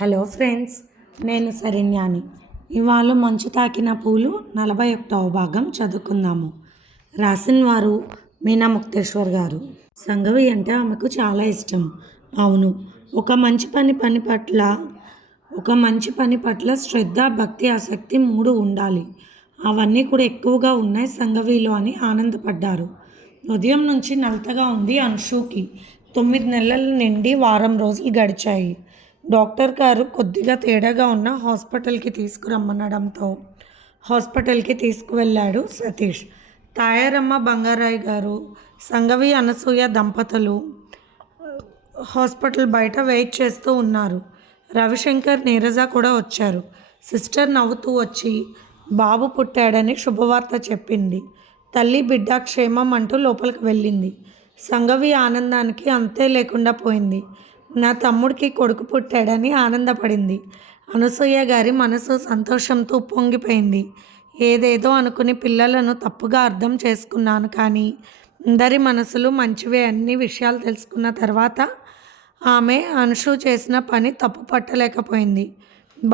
Hello friends, నేను శరణ్యాని. ఇవాళ మంచు తాకిన పూలు 41వ భాగం చదువుకుందాము. రాసిన వారు మీనా ముక్తేశ్వర్ గారు. సంగవి అంటే ఆమెకు చాలా ఇష్టం. అవును, ఒక మంచి పని పట్ల శ్రద్ధ, భక్తి, ఆసక్తి మూడు ఉండాలి. అవన్నీ కూడా ఎక్కువగా ఉన్నాయి సంగవిలో అని ఆనందపడ్డారు. ఉదయం నుంచి నలతగా ఉంది అంశుకి. 9 నెలల నుండి వారం రోజులు గడిచాయి. డాక్టర్ గారు కొద్దిగా తేడాగా ఉన్న హాస్పిటల్కి తీసుకురమ్మనడంతో హాస్పిటల్కి తీసుకువెళ్ళాడు సతీష్. తాయారమ్మ, బంగారాయ్ గారు, సంగవి, అనసూయ దంపతులు హాస్పిటల్ బయట వెయిట్ చేస్తూ ఉన్నారు. రవిశంకర్, నీరజ కూడా వచ్చారు. సిస్టర్ నవ్వుతూ వచ్చి బాబు పుట్టాడని శుభవార్త చెప్పింది. తల్లి బిడ్డ క్షేమం అంటూ లోపలికి వెళ్ళింది. సంగవి ఆనందానికి అంతే లేకుండా పోయింది. నా తమ్ముడికి కొడుకు పుట్టాడని ఆనందపడింది. అనసూయ గారి మనసు సంతోషంతో ఉప్పొంగిపోయింది. ఏదేదో అనుకుని పిల్లలను తప్పుగా అర్థం చేసుకున్నాను, కానీ అందరి మనసులు మంచివే. అన్ని విషయాలు తెలుసుకున్న తర్వాత ఆమె అంశు చేసిన పని తప్పు పట్టలేకపోయింది.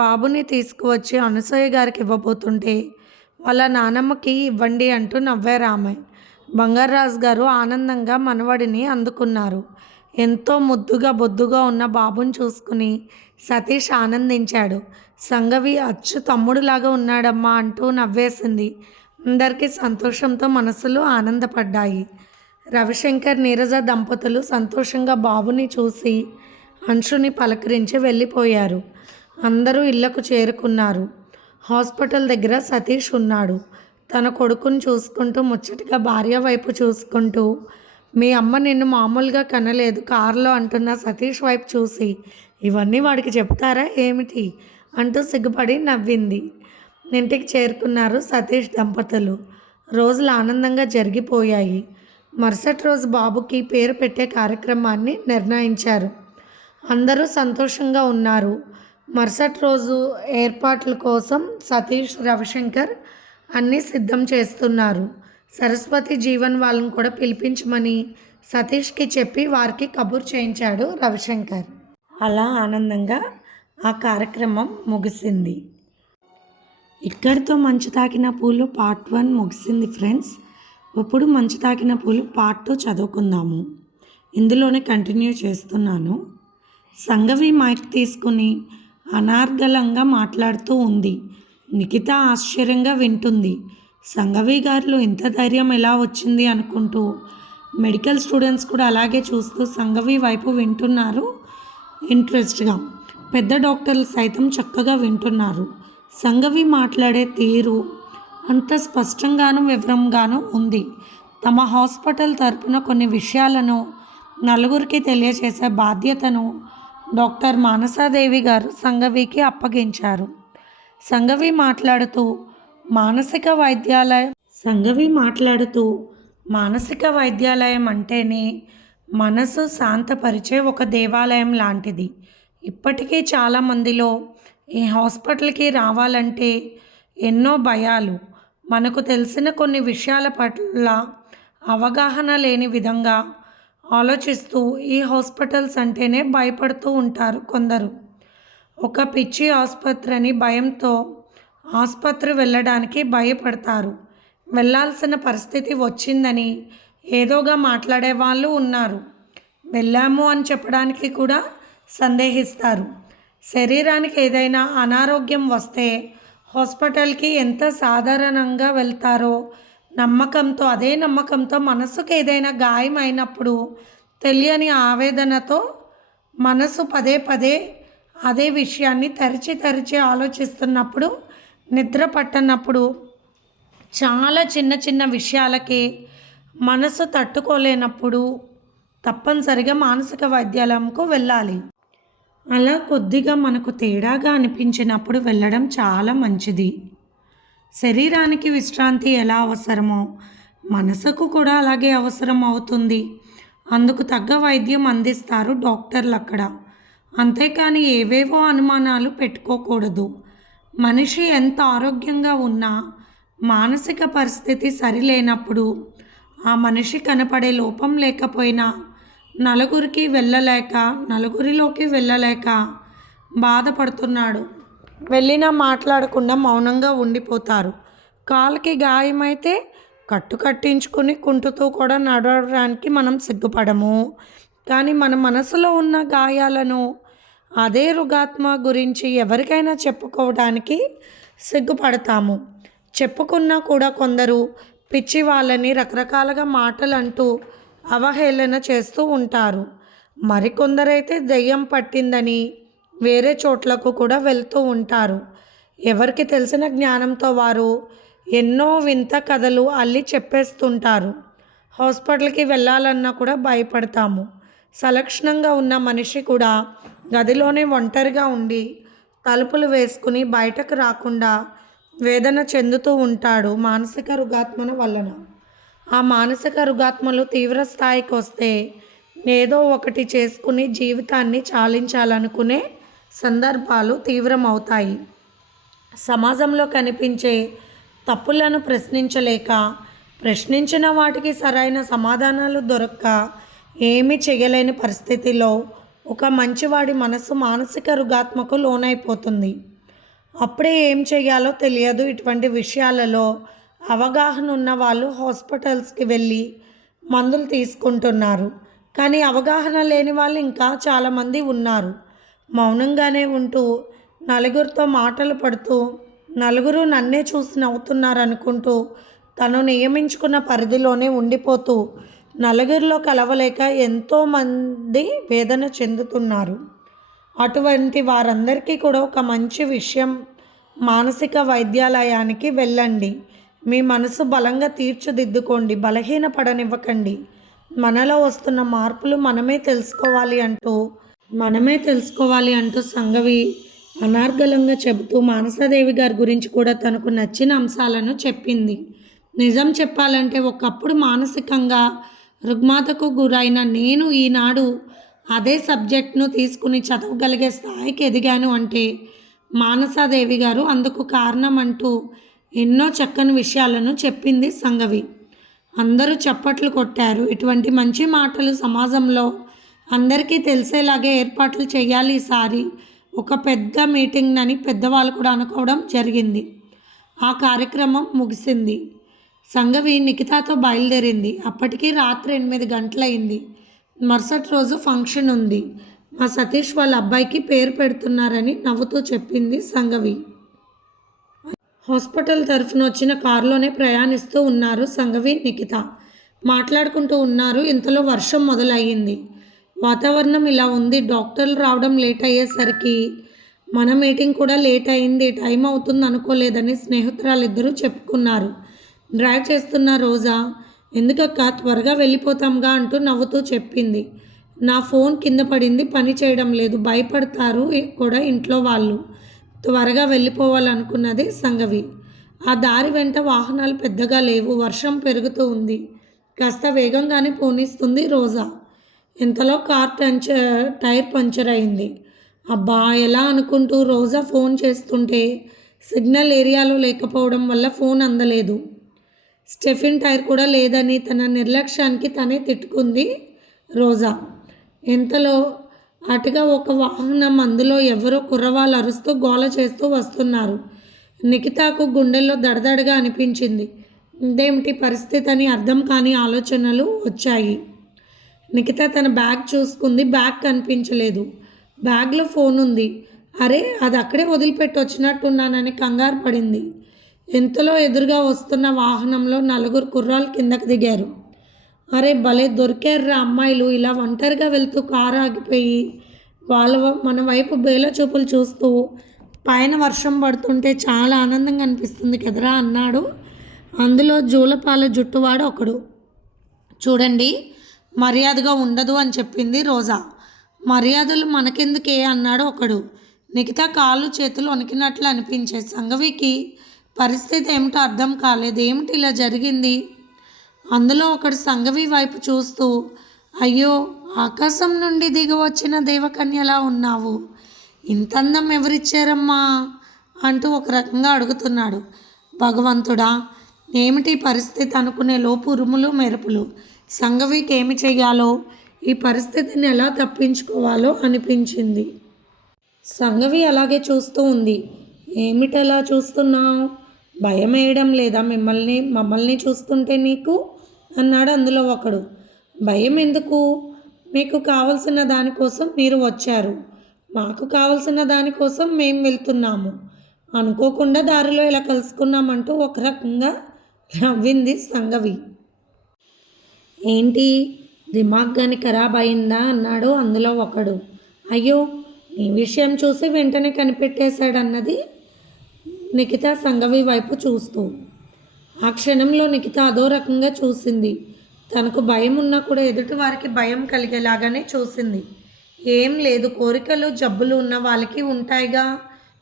బాబుని తీసుకువచ్చి అనసూయ గారికి ఇవ్వబోతుంటే వాళ్ళ నానమ్మకి ఇవ్వండి అంటూ నవ్వారు ఆమె. బంగారాజు గారు ఆనందంగా మనవడిని అందుకున్నారు. ఎంతో ముద్దుగా బొద్దుగా ఉన్న బాబుని చూసుకుని సతీష్ ఆనందించాడు. సంగవి అచ్చు తమ్ముడులాగా ఉన్నాడమ్మా అంటూ నవ్వేసింది. అందరికీ సంతోషంతో మనసులు ఆనందపడ్డాయి. రవిశంకర్, నీరజ దంపతులు సంతోషంగా బాబుని చూసి అంశుని పలకరించి వెళ్ళిపోయారు. అందరూ ఇళ్లకు చేరుకున్నారు. హాస్పిటల్ దగ్గర సతీష్ ఉన్నాడు. తన కొడుకుని చూసుకుంటూ ముచ్చటగా భార్య వైపు చూసుకుంటూ, మీ అమ్మ నిన్ను మామూలుగా కనలేదు కారులో అంటున్న సతీష్ వైపు చూసి, ఇవన్నీ వాడికి చెప్తారా ఏమిటి అంటూ సిగ్గుపడి నవ్వింది. ఇంటికి చేరుకున్నారు సతీష్ దంపతులు. రోజులు ఆనందంగా జరిగిపోయాయి. మరుసటి రోజు బాబుకి పేరు పెట్టే కార్యక్రమాన్ని నిర్ణయించారు. అందరూ సంతోషంగా ఉన్నారు. మరుసటి రోజు ఏర్పాట్ల కోసం సతీష్, రవిశంకర్ అన్నీ సిద్ధం చేస్తున్నారు. సరస్వతి, జీవన్ వాళ్ళని కూడా పిలిపించమని సతీష్కి చెప్పి వారికి కబుర్ చేయించాడు రవిశంకర్. అలా ఆనందంగా ఆ కార్యక్రమం ముగిసింది. ఇక్కడితో మంచు తాకిన పూలు పార్ట్ 1 ముగిసింది ఫ్రెండ్స్. ఇప్పుడు మంచు తాకిన పూలు పార్ట్ 2 చదువుకుందాము. ఇందులోనే కంటిన్యూ చేస్తున్నాను. సంగవి మైక్ తీసుకుని అనార్గళంగా మాట్లాడుతూ ఉంది. నిఖిత ఆశ్చర్యంగా వింటుంది. సంగవి గారిలో ఇంత ధైర్యం ఎలా వచ్చింది అనుకుంటూ మెడికల్ స్టూడెంట్స్ కూడా అలాగే చూస్తూ సంగవి వైపు వింటున్నారు ఇంట్రెస్ట్గా. పెద్ద డాక్టర్లు సైతం చక్కగా వింటున్నారు. సంగవి మాట్లాడే తీరు అంత స్పష్టంగాను వివరంగాను ఉంది. తమ హాస్పిటల్ తరపున కొన్ని విషయాలను నలుగురికి తెలియచేసే బాధ్యతను డాక్టర్ మానసాదేవి గారు సంగవికి అప్పగించారు. సంగవి మాట్లాడుతూ మానసిక వైద్యాలయం అంటేనే మనసు శాంతపరిచే ఒక దేవాలయం లాంటిది. ఇప్పటికీ చాలామందిలో ఈ హాస్పిటల్కి రావాలంటే ఎన్నో భయాలు. మనకు తెలిసిన కొన్ని విషయాల పట్ల అవగాహన లేని విధంగా ఆలోచిస్తూ ఈ హాస్పిటల్స్ అంటేనే భయపడుతూ ఉంటారు కొందరు. ఒక పిచ్చి ఆసుపత్రి అని భయంతో ఆసుపత్రి వెళ్ళడానికి భయపడతారు. వెళ్ళాల్సిన పరిస్థితి వచ్చిందని ఏదోగా మాట్లాడే వాళ్ళు ఉన్నారు. వెళ్ళాము అని చెప్పడానికి కూడా సందేహిస్తారు. శరీరానికి ఏదైనా అనారోగ్యం వస్తే హాస్పిటల్కి ఎంత సాధారణంగా వెళ్తారో అదే నమ్మకంతో మనసుకు ఏదైనా గాయం అయినప్పుడు తెలియని ఆవేదనతో మనసు పదే పదే అదే విషయాన్ని తరిచి ఆలోచిస్తున్నప్పుడు, నిద్ర పట్టనప్పుడు, చాలా చిన్న చిన్న విషయాలకి మనసు తట్టుకోలేనప్పుడు తప్పనిసరిగా మానసిక వైద్యాలయంకు వెళ్ళాలి. అలా కొద్దిగా మనకు తేడాగా అనిపించినప్పుడు వెళ్ళడం చాలా మంచిది. శరీరానికి విశ్రాంతి ఎలా అవసరమో మనసుకు కూడా అలాగే అవసరం అవుతుంది. అందుకు తగ్గ వైద్యం అందిస్తారు డాక్టర్లు అక్కడ. అంతేకాని ఏవేవో అనుమానాలు పెట్టుకోకూడదు. మనిషి ఎంత ఆరోగ్యంగా ఉన్నా మానసిక పరిస్థితి సరిలేనప్పుడు, ఆ మనిషి కనపడే లోపం లేకపోయినా నలుగురిలోకి వెళ్ళలేక బాధపడుతున్నాడు. వెళ్ళినా మాట్లాడకుండా మౌనంగా ఉండిపోతారు. కాలుకి గాయమైతే కట్టు కట్టించుకుని కుంటుతూ కూడా నడవడానికి మనం సిగ్గుపడము. కానీ మన మనసులో ఉన్న గాయాలను అదే రుగాత్మ గురించి ఎవరికైనా చెప్పుకోవడానికి సిగ్గుపడతాము. చెప్పుకున్నా కూడా కొందరు పిచ్చి వాళ్ళని రకరకాలుగా మాటలు అంటూ అవహేళన చేస్తూ ఉంటారు. మరికొందరైతే దెయ్యం పట్టిందని వేరే చోట్లకు కూడా వెళ్తూ ఉంటారు. ఎవరికి తెలిసిన జ్ఞానంతో వారు ఎన్నో వింత కథలు అల్లి చెప్పేస్తుంటారు. హాస్పిటల్కి వెళ్ళాలన్నా కూడా భయపడతాము. సలక్షణంగా ఉన్న మనిషి కూడా గదిలోనే ఒంటరిగా ఉండి తలుపులు వేసుకుని బయటకు రాకుండా వేదన చెందుతూ ఉంటాడు మానసిక రుగాత్మల వలన. ఆ మానసిక రుగాత్మలు తీవ్ర స్థాయికి వస్తే ఏదో ఒకటి చేసుకుని జీవితాన్ని చాలించాలనుకునే సందర్భాలు తీవ్రమవుతాయి. సమాజంలో కనిపించే తప్పులను ప్రశ్నించలేక, ప్రశ్నించిన వాటికి సరైన సమాధానాలు దొరక్క ఏమీ చేయలేని పరిస్థితిలో ఒక మంచివాడి మనసు మానసిక రుగాత్మకు లోనైపోతుంది. అప్పుడే ఏం చేయాలో తెలియదు. ఇటువంటి విషయాలలో అవగాహన ఉన్న వాళ్ళు హాస్పిటల్స్కి వెళ్ళి మందులు తీసుకుంటున్నారు. కానీ అవగాహన లేని వాళ్ళు ఇంకా చాలామంది ఉన్నారు. మౌనంగానే ఉంటూ నలుగురితో మాటలు పడుతూ నలుగురు నన్నే చూసి నవ్వుతున్నారు అనుకుంటూ తను నియమించుకున్న పరిధిలోనే ఉండిపోతూ నలుగురిలో కలవలేక ఎంతోమంది వేదన చెందుతున్నారు. అటువంటి వారందరికీ కూడా ఒక మంచి విషయం, మానసిక వైద్యాలయానికి వెళ్ళండి. మీ మనసు బలంగా తీర్చిదిద్దుకోండి, బలహీనపడనివ్వకండి. మనలో వస్తున్న మార్పులు మనమే తెలుసుకోవాలి అంటూ సంఘవి అనార్గళంగా చెబుతూ మానసాదేవి గారి గురించి కూడా తనకు నచ్చిన అంశాలను చెప్పింది. నిజం చెప్పాలంటే ఒకప్పుడు మానసికంగా రుగ్మతకు గురైన నేను ఈనాడు అదే సబ్జెక్ట్ను తీసుకుని చదవగలిగే స్థాయికి ఎదిగాను అంటే మానసాదేవి గారు అందుకు కారణం అంటూ ఎన్నో చక్కని విషయాలను చెప్పింది సంఘవి. అందరూ చప్పట్లు కొట్టారు. ఇటువంటి మంచి మాటలు సమాజంలో అందరికీ తెలిసేలాగే ఏర్పాట్లు చేయాలి. ఈసారి ఒక పెద్ద మీటింగ్ అని పెద్దవాళ్ళు కూడా అనుకోవడం జరిగింది. ఆ కార్యక్రమం ముగిసింది. సంఘవి నిఖితాతో బయలుదేరింది. అప్పటికి రాత్రి 8 గంటలయింది. మరుసటి రోజు ఫంక్షన్ ఉంది. మా సతీష్ వాళ్ళ అబ్బాయికి పేరు పెడుతున్నారని నవ్వుతూ చెప్పింది సంఘవి. హాస్పిటల్ తరఫున వచ్చిన కారులోనే ప్రయాణిస్తూ ఉన్నారు సంఘవి, నిఖిత. మాట్లాడుకుంటూ ఉన్నారు. ఇంతలో వర్షం మొదలయ్యింది. వాతావరణం ఇలా ఉంది. డాక్టర్లు రావడం లేట్ అయ్యేసరికి మన మీటింగ్ కూడా లేట్ అయింది. టైం అవుతుంది అనుకోలేదని స్నేహితురాలిద్దరూ చెప్పుకున్నారు. డ్రైవ్ చేస్తున్న రోజా, ఎందుకక్క త్వరగా వెళ్ళిపోతాంగా అంటూ నవ్వుతూ చెప్పింది. నా ఫోన్ కింద పడింది, పని చేయడం లేదు. భయపడతారు కూడా ఇంట్లో వాళ్ళు. త్వరగా వెళ్ళిపోవాలనుకున్నది సంఘవి. ఆ దారి వెంట వాహనాలు పెద్దగా లేవు. వర్షం పెరుగుతూ ఉంది. కాస్త వేగంగానే పోనిస్తుంది రోజా. ఇంతలో కార్ టైర్ పంచర్ అయింది. అబ్బా ఎలా అనుకుంటూ రోజా ఫోన్ చేస్తుంటే సిగ్నల్ ఏరియాలో లేకపోవడం వల్ల ఫోన్ అందలేదు. స్టెఫిన్ టైర్ కూడా లేదని తన నిర్లక్ష్యానికి తనే తిట్టుకుంది రోజా. ఇంతలో అటుగా ఒక వాహనం, అందులో ఎవరో కుర్రవాళ్ళు అరుస్తూ గోల చేస్తూ వస్తున్నారు. నిఖితాకు గుండెల్లో దడదడగా అనిపించింది. ఇదేమిటి పరిస్థితి అని అర్థం కాని ఆలోచనలు వచ్చాయి. నిఖిత తన బ్యాగ్ చూసుకుంది. బ్యాగ్ కనిపించలేదు. బ్యాగ్లో ఫోన్ ఉంది. అరే అది అక్కడే వదిలిపెట్టి వచ్చినట్టున్నానని కంగారు పడింది. ఇంతలో ఎదురుగా వస్తున్న వాహనంలో 4 కుర్రాళ్ళు కిందకు దిగారు. అరే భలే దొరికారురా అమ్మాయిలు. ఇలా ఒంటరిగా వెళ్తూ కారు ఆగిపోయి మన వైపు బేల చూపులు చూస్తూ పైన వర్షం పడుతుంటే చాలా ఆనందంగా అనిపిస్తుంది కదరా అన్నాడు. అందులో జూలపాల జుట్టువాడు ఒకడు. చూడండి మర్యాదగా ఉండదు అని చెప్పింది రోజా. మర్యాదలు మనకెందుకే అన్నాడు ఒకడు. నిఖిత కాళ్ళు చేతులు వణికినట్లు అనిపించే సంఘవికి పరిస్థితి ఏమిటో అర్థం కాలేదు. ఏమిటి ఇలా జరిగింది? అందులో ఒకడు సంఘవి వైపు చూస్తూ, అయ్యో ఆకాశం నుండి దిగి వచ్చిన దేవకన్యలా ఉన్నావు, ఇంత అందం ఎవరిచ్చారమ్మా అంటూ ఒక రకంగా అడుగుతున్నాడు. భగవంతుడా ఏమిటి పరిస్థితి అనుకునే లోపు ఉరుములు మెరుపులు. సంఘవికి ఏమి చెయ్యాలో, ఈ పరిస్థితిని ఎలా తప్పించుకోవాలో అనిపించింది. సంగవి అలాగే చూస్తూ ఉంది. ఏమిటలా చూస్తున్నావు? భయం వేయడం లేదా మమ్మల్ని చూస్తుంటే నీకు? అన్నాడు అందులో ఒకడు. భయం ఎందుకు? మీకు కావలసిన దానికోసం మీరు వచ్చారు, మాకు కావలసిన దానికోసం మేము వెళ్తున్నాము. అనుకోకుండా దారిలో ఇలా కలుసుకున్నామంటూ ఒక రకంగా నవ్వింది సంగవి. ఏంటి, దిమాగ్ గాని ఖరాబ్ అయిందా? అన్నాడు అందులో ఒకడు. అయ్యో, నీ విషయం చూసి వెంటనే కనిపెట్టేశాడన్నది నిఖిత సంగవి వైపు చూస్తూ. ఆ క్షణంలో నిఖిత అదో రకంగా చూసింది. తనకు భయం ఉన్నా కూడా ఎదుటి వారికి భయం కలిగేలాగానే చూసింది. ఏం లేదు, కోరికలు జబ్బులు ఉన్న వాళ్ళకి ఉంటాయిగా.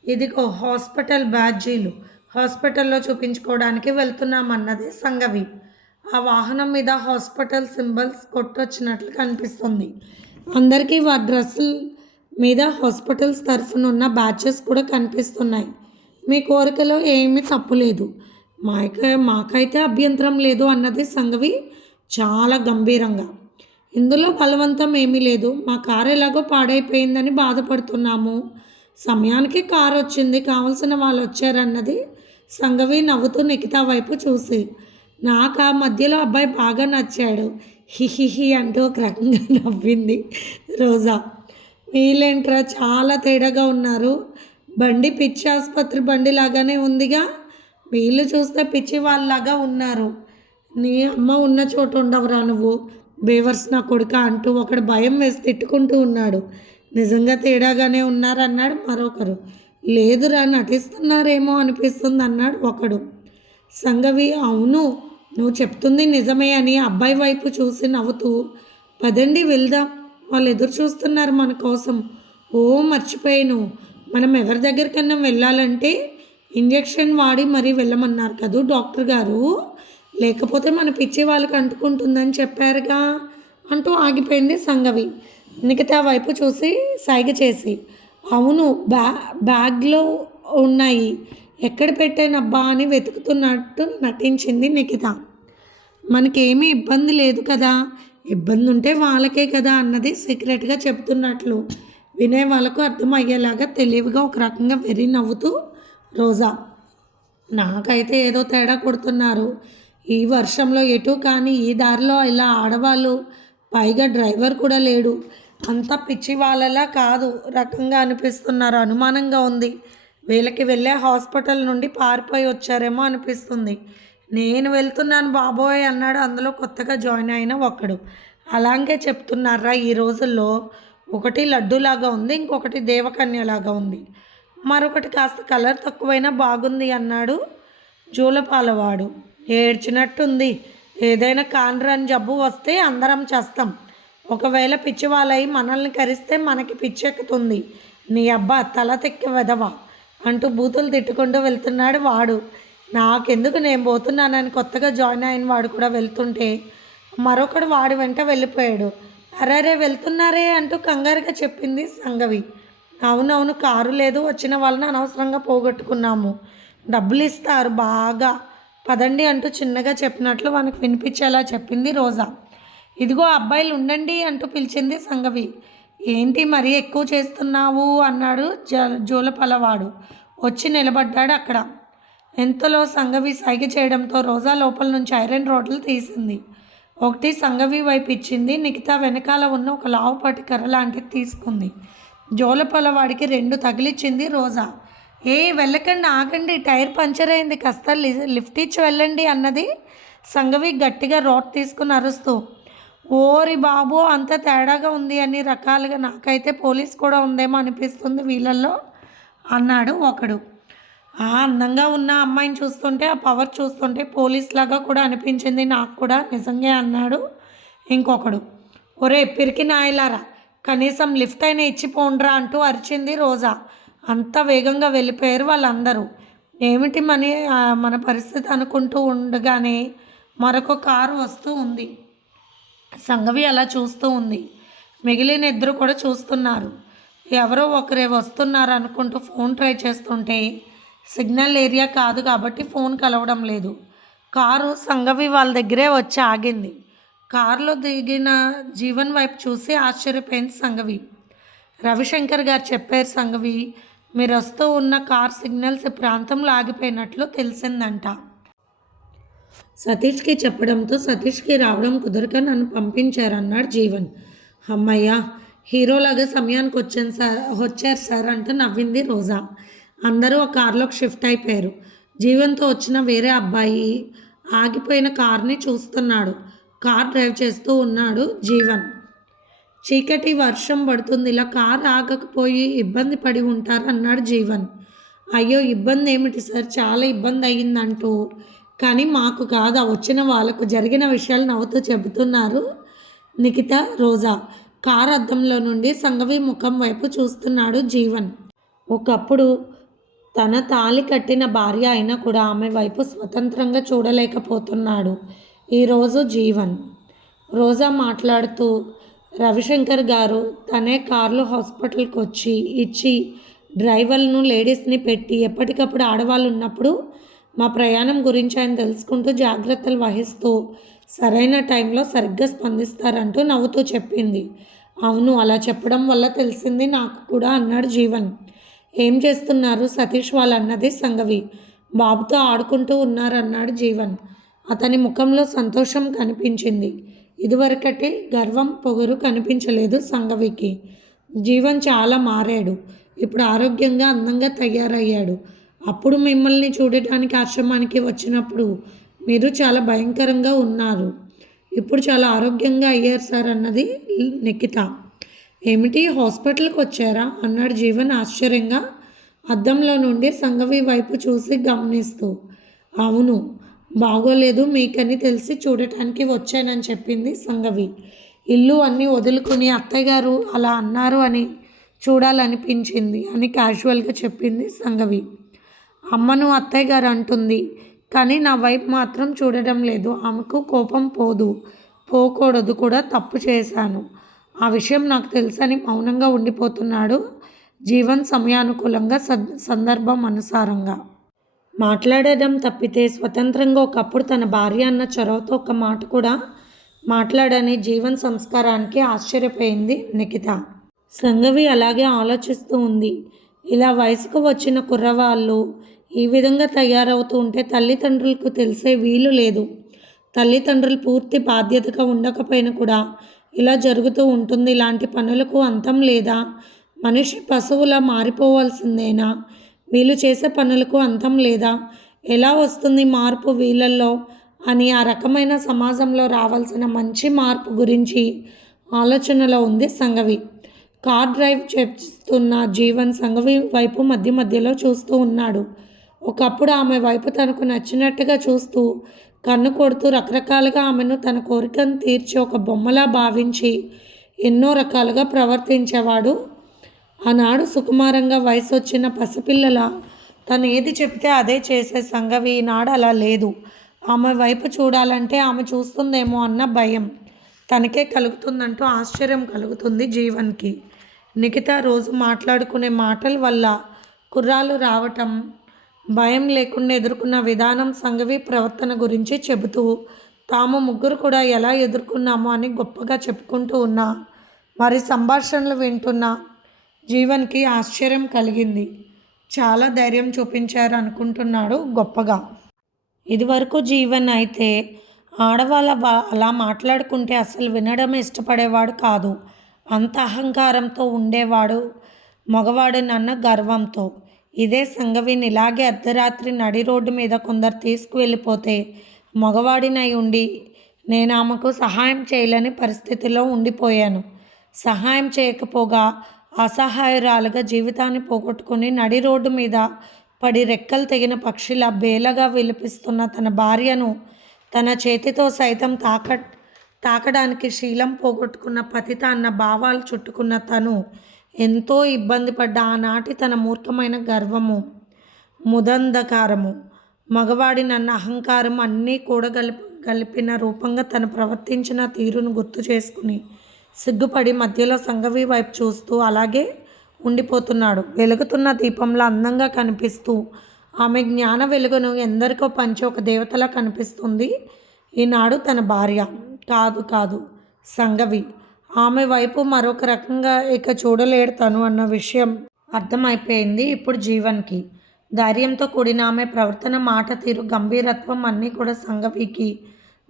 ఇదిగో హాస్పిటల్ బ్యాడ్జీలు, హాస్పిటల్లో చూపించుకోవడానికి వెళ్తున్నామన్నది సంగవి. ఆ వాహనం మీద హాస్పిటల్ సింబల్స్ కొట్టొచ్చినట్లు కనిపిస్తుంది. అందరికీ వారి డ్రెస్సుల మీద హాస్పిటల్స్ తరఫున ఉన్న బ్యాచెస్ కూడా కనిపిస్తున్నాయి. మీ కోరికలో ఏమీ తప్పులేదు, మాకైతే అభ్యంతరం లేదు అన్నది సంగవి చాలా గంభీరంగా. ఇందులో బలవంతం ఏమీ లేదు, మా కారు ఎలాగో పాడైపోయిందని బాధపడుతున్నాము. సమయానికి కారు వచ్చింది, కావలసిన వాళ్ళు వచ్చారన్నది సంగవి నవ్వుతూ నిఖిత వైపు చూసి. నాకు ఆ మధ్యలో అబ్బాయి బాగా నచ్చాడు, హిహిహి అంటూ ఒక రకంగా నవ్వింది రోజా. వీళ్ళేంట్రా చాలా తేడాగా ఉన్నారు, బండి పిచ్చి ఆసుపత్రి బండి లాగానే ఉందిగా, వీళ్ళు చూస్తే పిచ్చి వాళ్ళలాగా ఉన్నారు. నీ అమ్మ ఉన్న చోటు ఉండవురా నువ్వు, బేవర్స్ నా కొడుక అంటూ ఒకడు భయం వేసి తిట్టుకుంటూ ఉన్నాడు. నిజంగా తేడాగానే ఉన్నారన్నాడు మరొకరు. లేదురా, నటిస్తున్నారేమో అనిపిస్తుంది అన్నాడు ఒకడు. సంగవి, అవును నువ్వు చెప్తుంది నిజమే అని అబ్బాయి వైపు చూసి నవ్వుతూ, పదండి వెళ్దాం, వాళ్ళు ఎదురు చూస్తున్నారు మన కోసం. ఓ మర్చిపోయాను, మనం ఎవరి దగ్గరికన్నా వెళ్ళాలంటే ఇంజెక్షన్ వాడి మరీ వెళ్ళమన్నారు కదూ డాక్టర్ గారు, లేకపోతే మన పిచ్చి వాళ్ళకి అంటుకుంటుందని చెప్పారుగా అంటూ ఆగిపోయింది సంగవి. మిగతా వైపు చూసి సైగ చేసి, అవును బ్యాగ్లో ఉన్నాయి, ఎక్కడ పెట్టానబ్బా అని వెతుకుతున్నట్టు నటించింది నిఖిత. మనకేమీ ఇబ్బంది లేదు కదా, ఇబ్బంది ఉంటే వాళ్ళకే కదా అన్నది సీక్రెట్గా చెప్తున్నట్లు వినే వాళ్ళకు అర్థమయ్యేలాగా తెలివిగా ఒక రకంగా వెర్రి నవ్వుతూ రోజా. నాకైతే ఏదో తేడా కొడుతున్నారు, ఈ వర్షంలో ఎటు కానీ ఈ దారిలో ఇలా ఆడవాళ్ళు, పైగా డ్రైవర్ కూడా లేడు, అంతా పిచ్చి వాళ్ళలా కాదు రకంగా అనిపిస్తున్నారు, అనుమానంగా ఉంది. వీళ్ళకి వెళ్ళే హాస్పిటల్ నుండి పారిపోయి వచ్చారేమో అనిపిస్తుంది. నేను వెళ్తున్నాను బాబోయ్ అన్నాడు అందులో కొత్తగా జాయిన్ అయిన ఒకడు. అలాగే చెప్తున్నారా, ఈ రోజుల్లో ఒకటి లడ్డూలాగా ఉంది, ఇంకొకటి దేవకన్యలాగా ఉంది, మరొకటి కాస్త కలర్ తక్కువైనా బాగుంది అన్నాడు జూలపాలవాడు. ఏడ్చినట్టుంది, ఏదైనా కాన్రాని జబ్బు వస్తే అందరం చేస్తాం, ఒకవేళ పిచ్చి వాళ్ళై మనల్ని కరిస్తే మనకి పిచ్చెక్కుతుంది, నీ అబ్బా తల తెక్కి వెదవా అంటూ బూతులు తిట్టుకుంటూ వెళ్తున్నాడు వాడు. నాకెందుకు, నేను పోతున్నానని కొత్తగా జాయిన్ అయిన వాడు కూడా వెళ్తుంటే మరొకడు వాడి వెంట వెళ్ళిపోయాడు. అరే వెళ్తున్నారే అంటూ కంగారుగా చెప్పింది సంగవి. అవునవును, కారు లేదు, వచ్చిన వాళ్ళని అనవసరంగా పోగొట్టుకున్నాము, డబ్బులు ఇస్తారు బాగా, పదండి అంటూ చిన్నగా చెప్పినట్లు మనకు వినిపించేలా చెప్పింది రోజా. ఇదిగో అబ్బాయిలు ఉండండి అంటూ పిలిచింది సంగవి. ఏంటి మరీ ఎక్కువ చేస్తున్నావు అన్నాడు జోలపలవాడు. వచ్చి నిలబడ్డాడు అక్కడ. ఎంతలో సంగవి సైగ చేయడంతో రోజా లోపల నుంచి ఐరన్ రోడ్లు తీసింది. ఒకటి సంగవి వైపు ఇచ్చింది, మిగతా వెనకాల ఉన్న ఒక లావుపాటి కర్ర లాంటిది తీసుకుంది. జోలపలవాడికి 2 తగిలిచ్చింది రోజా. వెళ్ళకండి, ఆగండి, టైర్ పంచర్ అయింది, కాస్త లిఫ్ట్ ఇచ్చి వెళ్ళండి అన్నది సంగవి గట్టిగా రోడ్ తీసుకుని అరుస్తూ. ఓరి బాబు, అంత తేడాగా ఉంది అన్ని రకాలుగా, నాకైతే పోలీస్ కూడా ఉందేమో అనిపిస్తుంది వీళ్ళల్లో అన్నాడు ఒకడు. అందంగా ఉన్న అమ్మాయిని చూస్తుంటే, ఆ పవర్ చూస్తుంటే పోలీస్ లాగా కూడా అనిపించింది నాకు కూడా నిజంగా అన్నాడు ఇంకొకడు. ఒరే పిరికి నాయలారా, కనీసం లిఫ్ట్ అయినా ఇచ్చిపోండ్రా అంటూ అరిచింది రోజా. అంత వేగంగా వెళ్ళిపోయారు వాళ్ళందరూ. ఏమిటి మన పరిస్థితి అనుకుంటూ ఉండగానే మరొక కారు వస్తూ ఉంది. సంగవి అలా చూస్తూ ఉంది. మిగిలిన ఇద్దరు కూడా చూస్తున్నారు. ఎవరో ఒకరే వస్తున్నారు అనుకుంటూ ఫోన్ ట్రై చేస్తుంటే సిగ్నల్ ఏరియా కాదు కాబట్టి ఫోన్ కలవడం లేదు. కారు సంగవి వాళ్ళ దగ్గరే వచ్చి ఆగింది. కారులో దిగిన జీవన్ వైపు చూసి ఆశ్చర్యపోయింది సంగవి. రవిశంకర్ గారు చెప్పారు సంఘవి, మీరు వస్తూ ఉన్న కార్ సిగ్నల్స్ ప్రాంతంలో ఆగిపోయినట్లు తెలిసిందంట. సతీష్కి చెప్పడంతో సతీష్కి రావడం కుదరక నన్ను పంపించారన్నాడు జీవన్. అమ్మయ్య, హీరోలాగా సమయానికి వచ్చారు సార్ అంటూ నవ్వింది రోజా. అందరూ ఆ కార్లోకి షిఫ్ట్ అయిపోయారు. జీవన్తో వచ్చిన వేరే అబ్బాయి ఆగిపోయిన కార్ని చూస్తున్నాడు. కార్ డ్రైవ్ చేస్తూ ఉన్నాడు జీవన్. చీకటి, వర్షం పడుతుంది, ఇలా కార్ ఆగకపోయి ఇబ్బంది పడి ఉంటారు అన్నాడు జీవన్. అయ్యో, ఇబ్బంది ఏమిటి సార్, చాలా ఇబ్బంది అయ్యిందంటూ. కానీ మాకు కాదు, వచ్చిన వాళ్ళకు జరిగిన విషయాలు నవ్వుతూ చెబుతున్నారు నిఖిత, రోజా. కారు అద్దంలో నుండి సంఘవి ముఖం వైపు చూస్తున్నాడు జీవన్. ఒకప్పుడు తన తాళి కట్టిన భార్య అయినా కూడా ఆమె వైపు స్వతంత్రంగా చూడలేకపోతున్నాడు ఈరోజు జీవన్. రోజా మాట్లాడుతూ, రవిశంకర్ గారు తనే కార్లో హాస్పిటల్కి ఇచ్చి డ్రైవర్లను లేడీస్ని పెట్టి ఎప్పటికప్పుడు ఆడవాళ్ళు ఉన్నప్పుడు మా ప్రయాణం గురించి ఆయన తెలుసుకుంటూ జాగ్రత్తలు వహిస్తూ సరైన టైంలో సరిగ్గా స్పందిస్తారంటూ నవ్వుతూ చెప్పింది. అవును, అలా చెప్పడం వల్ల తెలిసింది నాకు కూడా అన్నాడు జీవన్. ఏం చేస్తున్నారు సతీష్ వాళ్ళు అన్నది సంఘవి. బాబుతో ఆడుకుంటూ ఉన్నారన్నాడు జీవన్. అతని ముఖంలో సంతోషం కనిపించింది. ఇదివరకటి గర్వం, పొగరు కనిపించలేదు సంఘవికి. జీవన్ చాలా మారాడు. ఇప్పుడు ఆరోగ్యంగా, అందంగా తయారయ్యాడు. అప్పుడు మిమ్మల్ని చూడటానికి ఆశ్రమానికి వచ్చినప్పుడు మీరు చాలా భయంకరంగా ఉన్నారు. ఇప్పుడు చాలా ఆరోగ్యంగా అయ్యారు సార్ అన్నది నిఖిత. ఏమిటి, హాస్పిటల్కి వచ్చారా అన్నాడు జీవన్ ఆశ్చర్యంగా అద్దంలో నుండి సంఘవి వైపు చూసి గమనిస్తూ. అవును, బాగోలేదు మీకని తెలిసి చూడటానికి వచ్చానని చెప్పింది సంఘవి. ఇల్లు అన్నీ వదులుకొని అత్తయ్య గారు అలా అన్నారు అని చూడాలనిపించింది అని క్యాజువల్గా చెప్పింది సంఘవి. అమ్మను అత్తయ్య గారు అంటుంది, కానీ నా వైపు మాత్రం చూడడం లేదు. ఆమెకు కోపం పోకూడదు కూడా, తప్పు చేశాను. ఆ విషయం నాకు తెలుసని మౌనంగా ఉండిపోతున్నాడు జీవన్ సమయానుకూలంగా, సందర్భం అనుసారంగా. మాట్లాడడం తప్పితే స్వతంత్రంగా ఒకప్పుడు తన భార్య అన్న చొరవతో ఒక మాట కూడా మాట్లాడని జీవన్ సంస్కారానికి ఆశ్చర్యపోయింది నిఖిత. సంఘవి అలాగే ఆలోచిస్తూ ఉంది. ఇలా వయసుకు వచ్చిన కుర్రవాళ్ళు ఈ విధంగా తయారవుతూ ఉంటే తల్లిదండ్రులకు తెలిసే వీలు లేదు. తల్లిదండ్రులు పూర్తి బాధ్యతగా ఉండకపోయినా కూడా ఇలా జరుగుతూ ఉంటుంది. ఇలాంటి పనులకు అంతం లేదా? మనిషి పశువులా మారిపోవాల్సిందేనా? వీళ్ళు చేసే పనులకు అంతం లేదా? ఎలా వస్తుంది మార్పు వీళ్ళల్లో అని ఆ రకమైన సమాజంలో రావాల్సిన మంచి మార్పు గురించి ఆలోచనలో ఉంది సంఘవి. కార్ డ్రైవ్ చేస్తున్న జీవన్ సంఘవి వైపు మధ్యలో చూస్తూ ఉన్నాడు. ఒకప్పుడు ఆమె వైపు తనకు నచ్చినట్టుగా చూస్తూ, కన్ను కొడుతూ, రకరకాలుగా ఆమెను తన కోరికను తీర్చి ఒక బొమ్మలా భావించి ఎన్నో రకాలుగా ప్రవర్తించేవాడు. ఆనాడు సుకుమారంగా వయసు వచ్చిన పసిపిల్లల తను ఏది చెప్తే అదే చేసే సంఘవి ఈనాడు అలా లేదు. ఆమె వైపు చూడాలంటే ఆమె చూస్తుందేమో అన్న భయం తనకే కలుగుతుందంటూ ఆశ్చర్యం కలుగుతుంది జీవన్కి. నిఖిత రోజు మాట్లాడుకునే మాటల వల్ల కుర్రాలు రావటం, భయం లేకుండా ఎదుర్కొన్న విధానం, సంఘవి ప్రవర్తన గురించి చెబుతూ తాము ముగ్గురు కూడా ఎలా ఎదుర్కొన్నామో అని గొప్పగా చెప్పుకుంటూ ఉన్నా వారి సంభాషణలు వింటున్న జీవన్కి ఆశ్చర్యం కలిగింది. చాలా ధైర్యం చూపించారు అనుకుంటున్నాడు గొప్పగా. ఇదివరకు జీవన్ అయితే ఆడవాళ్ళ అలా మాట్లాడుకుంటే అసలు వినడం ఇష్టపడేవాడు కాదు. అంత అహంకారంతో ఉండేవాడు మగవాడినన్న గర్వంతో. ఇదే సంఘవిని ఇలాగే అర్ధరాత్రి నడి రోడ్డు మీద కొందరు తీసుకువెళ్ళిపోతే మగవాడినై ఉండి నేను ఆమెకు సహాయం చేయలేని పరిస్థితిలో ఉండిపోయాను. సహాయం చేయకపోగా అసహాయురాలుగా జీవితాన్ని పోగొట్టుకుని నడి రోడ్డు మీద పడి రెక్కలు తెగిన పక్షిలా బేలగా విలపిస్తున్న తన భార్యను తన చేతితో సైతం తాకడానికి శీలం పోగొట్టుకున్న పతిత అన్న భావాలు చుట్టుకున్న తను ఎంతో ఇబ్బంది పడ్డ ఆనాటి తన మూర్ఖమైన గర్వము, ముదంధకారము, మగవాడినన్న అహంకారం అన్నీ కూడగలిపిన రూపంగా తను ప్రవర్తించిన తీరును గుర్తు చేసుకుని సిగ్గుపడి మధ్యలో సంఘవి వైపు చూస్తూ అలాగే ఉండిపోతున్నాడు. వెలుగుతున్న దీపంలో అందంగా కనిపిస్తూ ఆమె జ్ఞాన వెలుగును ఎందరికో పంచి ఒక దేవతలా కనిపిస్తుంది ఈనాడు తన భార్య. కాదు సంఘవి. ఆమె వైపు మరొక రకంగా ఇక చూడలేడు తను అన్న విషయం అర్థమైపోయింది ఇప్పుడు జీవన్కి. ధైర్యంతో కూడిన ఆమె ప్రవర్తన, మాట తీరు, గంభీరత్వం అన్నీ కూడా సంఘవికి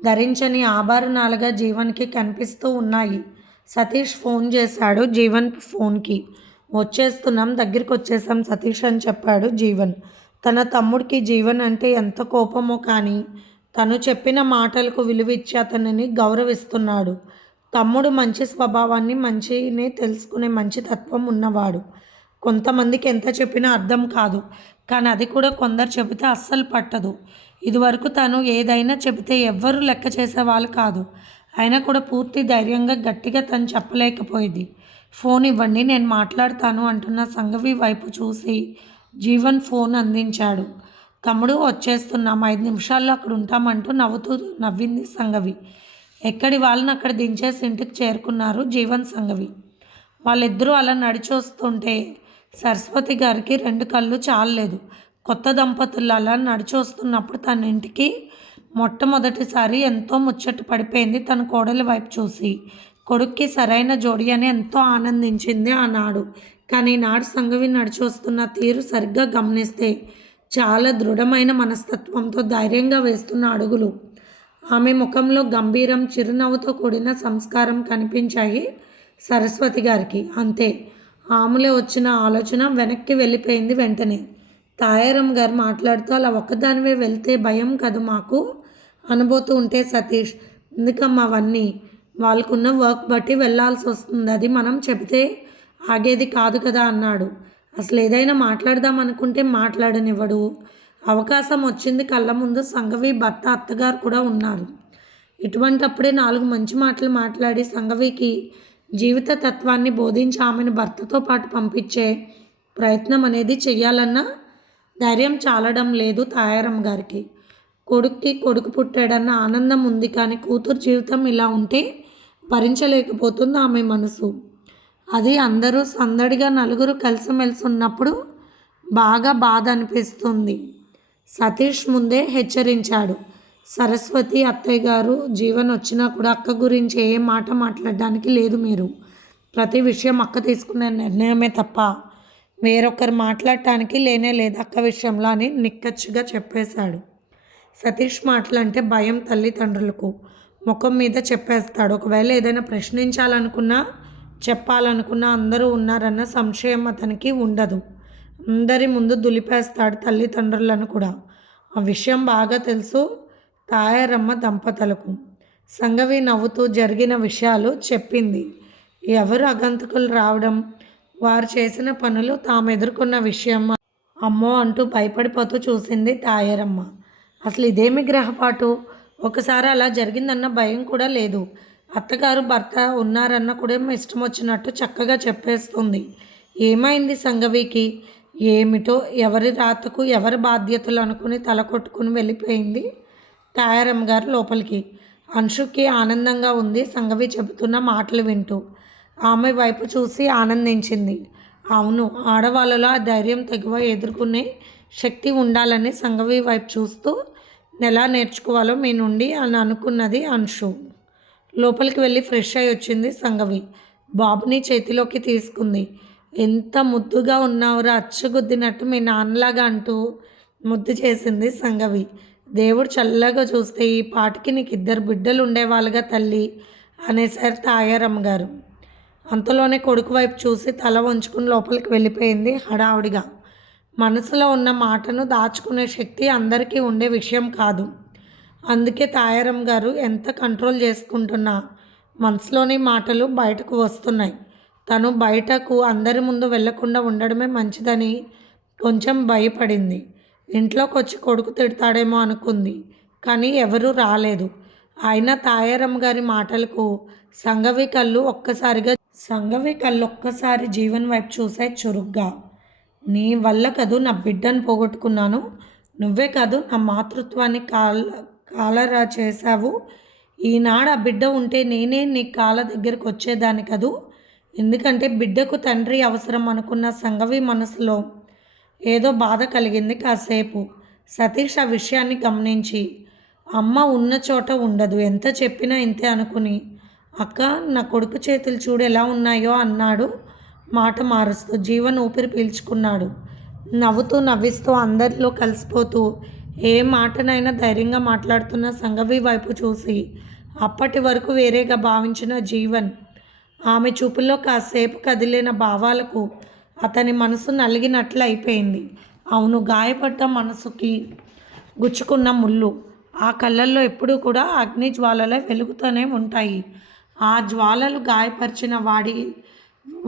ధరించని ఆభరణాలుగా జీవన్కి కనిపిస్తూ ఉన్నాయి. సతీష్ ఫోన్ చేశాడు జీవన్ ఫోన్కి. వచ్చేస్తున్నాం, దగ్గరికి వచ్చేసాం సతీష్ అని చెప్పాడు జీవన్. తన తమ్ముడికి జీవన్ అంటే ఎంత కోపమో కానీ తను చెప్పిన మాటలకు విలువ ఇచ్చి అతనిని గౌరవిస్తున్నాడు. తమ్ముడు మంచి స్వభావాన్ని, మంచిని తెలుసుకునే మంచి తత్వం ఉన్నవాడు. కొంతమందికి ఎంత చెప్పినా అర్థం కాదు, కానీ అది కూడా కొందరు చెబితే అస్సలు పట్టదు. ఇదివరకు తను ఏదైనా చెబితే ఎవ్వరూ లెక్క చేసేవాళ్ళు కాదు. అయినా కూడా పూర్తి ధైర్యంగా గట్టిగా తను చెప్పలేకపోయింది. ఫోన్ ఇవ్వండి, నేను మాట్లాడతాను అంటున్న సంఘవి వైపు చూసి జీవన్ ఫోన్ అందించాడు. తమ్ముడు వచ్చేస్తున్నాం, 5 నిమిషాల్లో అక్కడ ఉంటామంటూ నవ్వింది సంఘవి. ఎక్కడి వాళ్ళని అక్కడ దించేసి ఇంటికి చేరుకున్నారు జీవన్, సంఘవి. వాళ్ళిద్దరూ అలా నడిచి వస్తుంటే సరస్వతి గారికి 2 కళ్ళు చాలలేదు. కొత్త దంపతులు అలా నడిచి వస్తున్నప్పుడు తన ఇంటికి మొట్టమొదటిసారి ఎంతో ముచ్చట పడిపోయింది. తన కోడలి వైపు చూసి కొడుక్కి సరైన జోడి అని ఎంతో ఆనందించింది ఆనాడు. కానీ ఈనాడు సంఘవి నడిచి వస్తున్న తీరు సరిగ్గా గమనిస్తే చాలా దృఢమైన మనస్తత్వంతో ధైర్యంగా వేస్తున్న అడుగులు. ఆమె ముఖంలో గంభీరం, చిరునవ్వుతో కూడిన సంస్కారం కనిపించాయి సరస్వతి గారికి. అంతే, ఆమెలో వచ్చిన ఆలోచన వెనక్కి వెళ్ళిపోయింది వెంటనే. తాయారం గారు మాట్లాడుతూ, అలా ఒక్కదానివే వెళ్తే భయం కదూ మాకు అనబోతూ ఉంటే సతీష్, ఎందుకమ్మా అవన్నీ, వాళ్ళకున్న వర్క్ బట్టి వెళ్ళాల్సి వస్తుంది, అది మనం చెబితే ఆగేది కాదు కదా అన్నాడు. అసలు ఏదైనా మాట్లాడదాం అనుకుంటే మాట్లాడనివ్వడు. అవకాశం వచ్చింది కళ్ళ ముందు. సంఘవి భర్త, అత్తగారు కూడా ఉన్నారు. ఇటువంటప్పుడే 4 మంచి మాటలు మాట్లాడి సంఘవికి జీవిత తత్వాన్ని బోధించి ఆమెను భర్తతో పాటు పంపించే ప్రయత్నం అనేది చెయ్యాలన్న ధైర్యం చాలడం లేదు తాయారమ్మ గారికి. కొడుక్కి కొడుకు పుట్టాడన్న ఆనందం ఉంది, కానీ కూతురు జీవితం ఇలా ఉంటే భరించలేకపోతుంది ఆమె మనసు. అది అందరూ సందడిగా నలుగురు కలిసిమెలిసి ఉన్నప్పుడు బాగా బాధ అనిపిస్తుంది. సతీష్ ముందే హెచ్చరించాడు. సరస్వతి అత్తయ్య గారు జీవన్ వచ్చినా కూడా అక్క గురించి ఏ మాట మాట్లాడడానికి లేదు. మీరు ప్రతి విషయం అక్క తీసుకునే నిర్ణయమే తప్ప వేరొకరు మాట్లాడటానికి లేనే లేదు అక్క విషయంలో అని నిక్కచ్చిగా చెప్పేశాడు. సతీష్ మాటలంటే భయం తల్లిదండ్రులకు. ముఖం మీద చెప్పేస్తాడు. ఒకవేళ ఏదైనా ప్రశ్నించాలనుకున్నా, చెప్పాలనుకున్నా అందరూ ఉన్నారన్న సంశయం అతనికి ఉండదు. అందరి ముందు దులిపేస్తాడు తల్లిదండ్రులను కూడా. ఆ విషయం బాగా తెలుసు తాయారమ్మ దంపతులకు. సంఘవి నవ్వుతూ జరిగిన విషయాలు చెప్పింది. ఎవరు అగంతకులు రావడం, వారు చేసిన పనులు, తాము ఎదుర్కొన్న విషయం అమ్మో అంటూ భయపడిపోతూ చూసింది తాయారమ్మ. అసలు ఇదేమి గ్రహపాటు, ఒకసారి అలా జరిగిందన్న భయం కూడా లేదు. అత్తగారు భర్త ఉన్నారన్న కూడా ఇష్టం వచ్చినట్టు చక్కగా చెప్పేస్తుంది. ఏమైంది సంఘవికి, ఏమిటో ఎవరి రాతకు ఎవరి బాధ్యతలు అనుకుని తల కొట్టుకుని వెళ్ళిపోయింది తాయారమ్మ గారు లోపలికి. అంశుకి ఆనందంగా ఉంది సంఘవి చెబుతున్న మాటలు వింటూ. ఆమె వైపు చూసి ఆనందించింది. అవును, ఆడవాళ్ళలో ఆ ధైర్యం, తెగువ, ఎదుర్కొనే శక్తి ఉండాలని సంఘవి వైపు చూస్తూ ఎలా నేర్చుకోవాలో మీ నుండి అని అనుకున్నది అంశు. లోపలికి వెళ్ళి ఫ్రెష్ అయి వచ్చింది సంఘవి. బాబుని చేతిలోకి తీసుకుంది. ఎంత ముద్దుగా ఉన్నావురా, అచ్చగుద్దినట్టు మీ నాన్నలాగా అంటూ ముద్దు చేసింది సంఘవి. దేవుడు చల్లగా చూస్తే ఈ పాటికి నీకు 2 బిడ్డలు ఉండేవాళ్ళుగా తల్లి అనేసారు తాయారమ్మ గారు. అంతలోనే కొడుకు వైపు చూసి తల వంచుకుని లోపలికి వెళ్ళిపోయింది హడావుడిగా. మనసులో ఉన్న మాటను దాచుకునే శక్తి అందరికీ ఉండే విషయం కాదు. అందుకే తాయారమ్మ గారు ఎంత కంట్రోల్ చేసుకుంటున్నా మనసులోని మాటలు బయటకు వస్తున్నాయి. తను బయటకు అందరి ముందు వెళ్లకుండా ఉండడమే మంచిదని కొంచెం భయపడింది. ఇంట్లోకి వచ్చి కొడుకు తిడతాడేమో అనుకుంది, కానీ ఎవరూ రాలేదు. అయినా తాయారమ్మ గారి మాటలకు సంఘవి కళ్ళు ఒక్కసారి జీవన్ వైపు చూసాయి చురుగ్గా. నీ వల్ల కదూ నా బిడ్డను పోగొట్టుకున్నాను, నువ్వే కాదు నా మాతృత్వాన్ని కాలరా చేశావు. ఈనాడు ఆ బిడ్డ ఉంటే నేనే నీ కాళ్ళ దగ్గరకు వచ్చేదాన్ని కదూ. ఎందుకంటే బిడ్డకు తండ్రి అవసరం అనుకున్న సంఘవి మనసులో ఏదో బాధ కలిగింది కాసేపు. సతీష్ ఆ విషయాన్ని గమనించి, అమ్మ ఉన్న చోట ఉండదు, ఎంత చెప్పినా ఇంతే అనుకుని అక్క, నా కొడుకు చేతులు చూడు ఎలా ఉన్నాయో అన్నాడు మాట మారుస్తూ. జీవన్ ఊపిరి పీల్చుకున్నాడు. నవ్వుతూ నవ్విస్తూ అందరిలో కలిసిపోతూ ఏ మాటనైనా ధైర్యంగా మాట్లాడుతున్న సంఘవి వైపు చూసి అప్పటి వరకు వేరేగా భావించిన జీవన్ ఆమె చూపుల్లో కాసేపు కదిలిన భావాలకు అతని మనసు నలిగినట్లు అయిపోయింది. అవును, గాయపడ్డ మనసుకి గుచ్చుకున్న ముళ్ళు. ఆ కళ్ళల్లో ఎప్పుడూ కూడా అగ్ని జ్వాలలే వెలుగుతూనే ఉంటాయి. ఆ జ్వాలలు గాయపరిచిన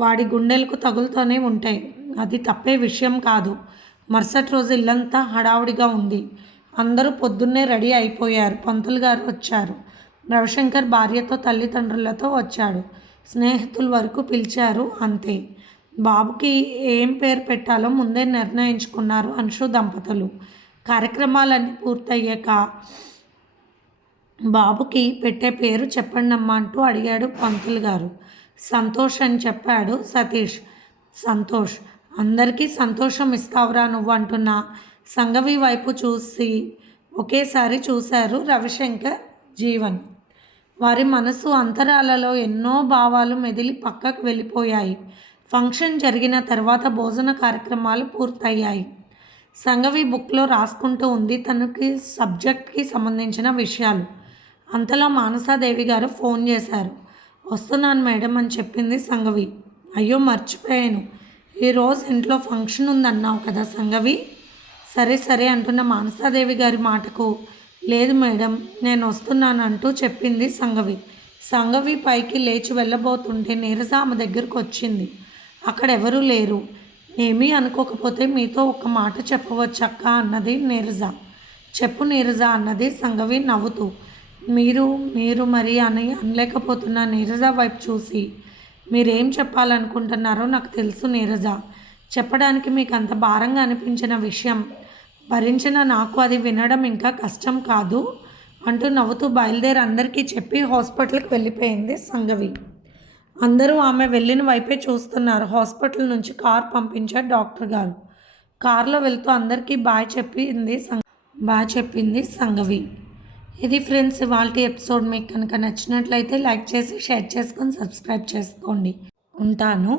వాడి గుండెలకు తగులుతూనే ఉంటాయి. అది తప్పే విషయం కాదు. మరుసటి రోజు ఇల్లంతా హడావుడిగా ఉంది. అందరూ పొద్దున్నే రెడీ అయిపోయారు. పంతులు గారు వచ్చారు. రవిశంకర్ భార్యతో తల్లిదండ్రులతో వచ్చాడు. స్నేహితుల వరకు పిలిచారు, అంతే. బాబుకి ఏం పేరు పెట్టాలో ముందే నిర్ణయించుకున్నారు అంశు దంపతులు. కార్యక్రమాలన్నీ పూర్తయ్యాక బాబుకి పెట్టే పేరు చెప్పండమ్మా అంటూ అడిగాడు పంతులు గారు. సంతోష్ అని చెప్పాడు సతీష్. సంతోష్. అందరికీ సంతోషం ఇస్తావురా నువ్వు అంటున్నా సంఘవి వైపు చూసి ఒకేసారి చూశారు రవిశంకర్, జీవన్. వారి మనసు అంతరాలలో ఎన్నో భావాలు మెదిలి పక్కకు వెళ్ళిపోయాయి. ఫంక్షన్ జరిగిన తర్వాత భోజన కార్యక్రమాలు పూర్తయ్యాయి. సంఘవి బుక్లో రాసుకుంటూ ఉంది తనకి సబ్జెక్ట్కి సంబంధించిన విషయాలు. అంతలో మానసాదేవి గారు ఫోన్ చేశారు. వస్తున్నాను మేడం అని చెప్పింది సంఘవి. అయ్యో మర్చిపోయాను, ఈరోజు ఇంట్లో ఫంక్షన్ ఉందన్నావు కదా సంఘవి. సరే సరే అంటున్న మానసాదేవి గారి మాటకు లేదు మేడం నేను వస్తున్నాను అంటూ చెప్పింది సంఘవి. సంఘవి పైకి లేచి వెళ్ళబోతుంటే నీరజ ఆమె దగ్గరకు వచ్చింది. అక్కడ ఎవరూ లేరు. ఏమీ అనుకోకపోతే మీతో ఒక మాట చెప్పవచ్చక్క అన్నది నీరజ. చెప్పు నీరజ అన్నది సంఘవి నవ్వుతూ. మీరు మరి అనలేకపోతున్న నీరజ వైపు చూసి మీరేం చెప్పాలనుకుంటున్నారో నాకు తెలుసు నీరజ. చెప్పడానికి మీకు అంత భారంగా అనిపించిన విషయం భరించిన నాకు అది వినడం ఇంకా కష్టం కాదు అంటూ నవ్వుతూ బయలుదేరి అందరికీ చెప్పి హాస్పిటల్కి వెళ్ళిపోయింది సంఘవి. అందరూ ఆమె వెళ్ళిన వైపే చూస్తున్నారు. హాస్పిటల్ నుంచి కార్ పంపించారు డాక్టర్ గారు. కారులో వెళ్తూ అందరికీ బాయ్ చెప్పింది సంఘవి. ఇది ఫ్రెండ్స్ ఇవాల్టి ఎపిసోడ్. మీకు కనుక నచ్చినట్లయితే లైక్ చేసి షేర్ చేసుకొని సబ్స్క్రైబ్ చేసుకోండి. ఉంటాను.